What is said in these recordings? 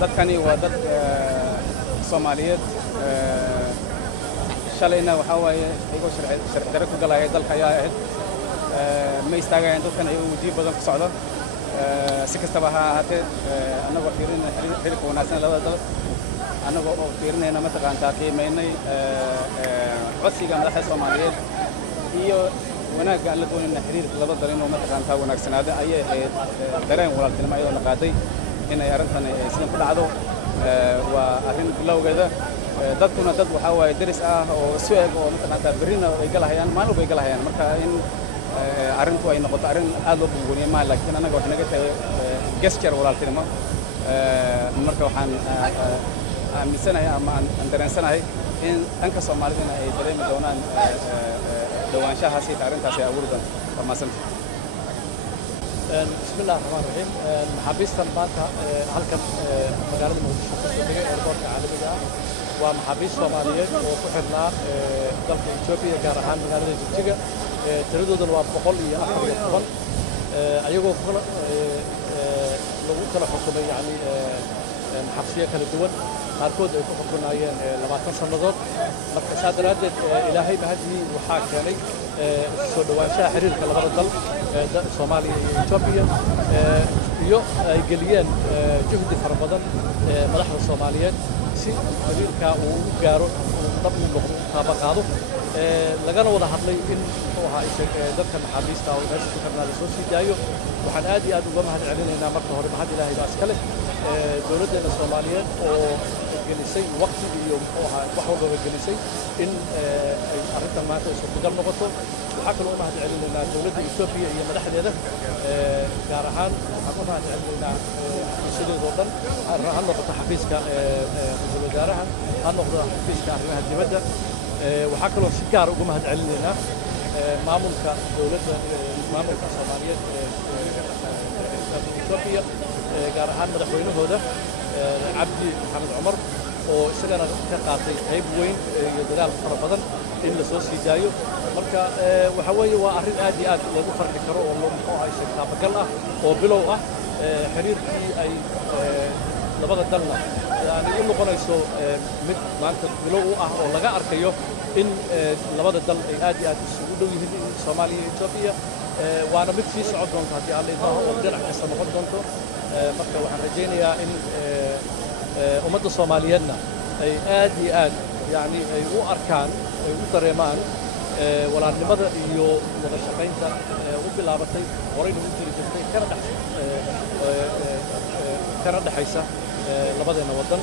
dadkani waa dad Soomaaliyeed shalayna waxa waaye iyagu sharci darro ku galaya dalka ayaa ahayd ma istaagayaan dadkan ay ugu badan ku socdo si kastaba ha ahaatee annagoo fiirinayna xiriirka wanaagsan labada dal annagoo oo fiirinayna mataqaantaa qiimeynay codsiga madaxda Soomaaliyeed iyo wanaagga aan la doonayna xiriirka labada dal inuu mataqaantaa wanaagsanaado ayay ahayd dareen walaaltinimo ayadoo la qaaday in ay arrintan sidan ku dhacdo waa arrin bilowgeeda dadkuna dad waxa waaye daris ah oo isu eg oo mataqaantaa berrina ay galahayaan maalin walba ay galahayaan marka in arrintu ay noqoto arrin aad loo bunbuniyo maaha laakiin annaga waxay naga tahay gesture walaaltinimo marka waxaan aaminsanahay ama aan dareensanahay in dhanka Soomaalida ay dareemi doonaan dhawaanshahaasi arrintaasi ay abuuri doonto waa maasanta بسم الله الرحمن الرحيم محابيستا مانتا halkan magaalada Muqdisho ku dhigay airport caalamiga ah waa maxaabiis Soomaaliyeed oo ku xirnaa dalka Itoobiya gaar ahaan magaalada Jigjiga tiradoodu waa 114 ayagoo lagu kala xukumay yani maxabsiyo kala duwan qaarkood ay ku xukunaayeen 20 sannadood marka saa daraaddeed ilaahay mahadii waxaa keenay soo dhawaanshaha xiriirka labada dal Soomaaliya iyo Itoobiya iyo ay geliyeen juhdi fara badan madaxda Soomaaliyeed si xiriirka uu u gaaro dab u noqdo taabaqaado lagana wada hadlay in waxa ay dadka maxaabiista oo meesha ku xirnaa la soo sii daayo waxaan aad iyo aad uga mahad celinaynaa marka hore mahad ilaahay baa iska leh dowladdeena Soomaaliyeed oo gelisay waqti iyo wax walba gelisay in ay arrintan maanta suurtagal noqoto waxaa kaloo mahad celinaynaa dowladda Itoobiya iyo madaxdeeda gaar ahaan waxaan u mahad celinaynaa xafiisyadeedoo dhan ha noqoto xafiiska ra'iisul wasaaraha ha noqdo xafiiska arrimaha dibadda waxaa kaloo si gaar uga mahad celinaynaa maamulka dowladda maamulka Soomaaliyeed Itoobiya gaar ahaan madaxweynahooda Cabdi Maxamed Cumar oo isagana ka qaatay qayb weyn iyo dadaal fara badan in la soo sii daayo marka waxa weeye waa arrin aad iyo aad lagu farxi karo oo loo muxuu ahay shaqabagal ah oo bilow ah xiriirkii ay labada dalna yani u noqonayso mid maanta bilow u ah oo laga arkayo in labada dal ay aad iyo aad isugu dhow yihiin Soomaaliya iyo Itoobiya waana mid sii socon doonta haddii aan leedahay oo dhinac kasta noqon doonto marka waxaan rajaynayaa in ummadda Soomaaliyeedna ay aad iyo aad yani ay u arkaan ay u dareemaan walaalnimada iyo wada shaqaynta u bilaabatay horeyna u jiri jirtay kana dhaxaysa labadeena waddan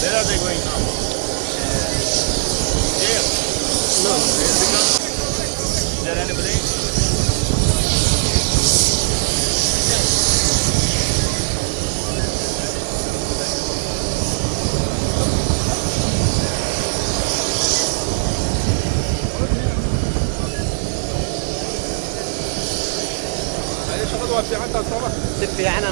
Where are they going now? Jail? No. Where they come? Is there anybody? هذه شغلة في عندها صباح. في عنا